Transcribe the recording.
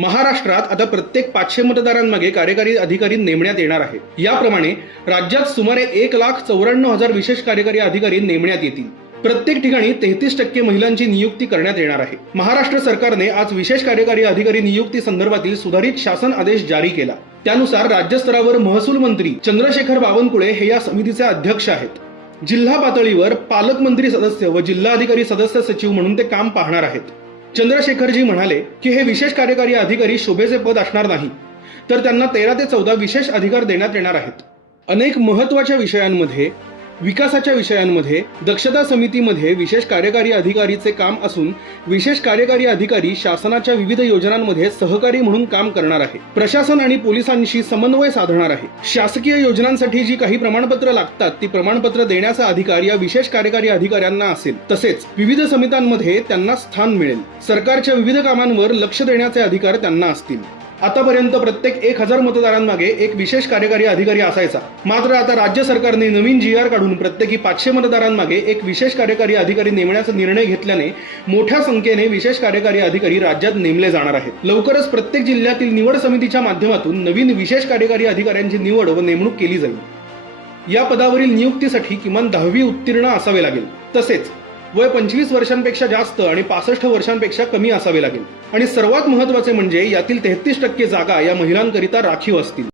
महाराष्ट्रात आता प्रत्येक पाचशे मतदारांमागे कार्यकारी अधिकारी नेमण्यात येणार आहे याप्रमाणे राज्यात सुमारे एक लाख चौऱ्याण्णव हजार विशेष कार्यकारी अधिकारी नेमण्यात येतील. प्रत्येक ठिकाणी तेहतीस टक्के महिलांची नियुक्ती करण्यात येणार आहे. महाराष्ट्र सरकारने आज विशेष कार्यकारी अधिकारी नियुक्ती संदर्भातील सुधारित शासन आदेश जारी केला. त्यानुसार राज्यस्तरावर महसूल मंत्री चंद्रशेखर बावनकुळे हे या समितीचे अध्यक्ष आहेत. जिल्हा पातळीवर पालकमंत्री सदस्य व जिल्हाधिकारी सदस्य सचिव म्हणून ते काम पाहणार आहेत. चंद्रशेखरजी म्हणाले की हे विशेष कार्यकारी अधिकारी शोभेचे पद असणार नाही तर त्यांना तेरा ते चौदा विशेष अधिकार देण्यात येणार आहेत. अनेक महत्त्वाच्या विषयांमध्ये विकासाच्या विषयांमध्ये दक्षता समितीमध्ये विशेष कार्यकारी अधिकारीचे काम असून विशेष कार्यकारी अधिकारी शासनाच्या विविध योजनांमध्ये सहकारी म्हणून काम करणार आहे. प्रशासन आणि पोलिसांशी समन्वय साधणार आहे. शासकीय योजनांसाठी जी काही प्रमाणपत्र लागतात ती प्रमाणपत्र देण्याचा अधिकार या विशेष कार्यकारी अधिकाऱ्यांना असेल. तसेच विविध समित्यांमध्ये त्यांना स्थान मिळेल. सरकारच्या विविध कामांवर लक्ष देण्याचे अधिकार त्यांना असतील. आतापर्यंत प्रत्येक एक हजार मतदारांमागे एक विशेष कार्यकारी अधिकारी असायचा. मात्र आता राज्य सरकारने नवीन जी आर काढून प्रत्येकी पाचशे मतदारांमागे एक विशेष कार्यकारी अधिकारी नेमण्याचा निर्णय घेतल्याने मोठ्या संख्येने विशेष कार्यकारी अधिकारी राज्यात नेमले जाणार आहेत. लवकरच प्रत्येक जिल्ह्यातील निवड समितीच्या माध्यमातून नवीन विशेष कार्यकारी अधिकाऱ्यांची निवड व नेमणूक केली जाईल. या पदावरील नियुक्तीसाठी किमान दहावी उत्तीर्ण असावे लागेल. तसेच वय पंचवीस वर्षांपेक्षा जास्त आणि पासष्ट वर्षांपेक्षा कमी असावे लागेल. आणि सर्वात महत्त्वाचे म्हणजे यातील तेहतीस टक्के जागा या महिलांकरिता राखीव असतील.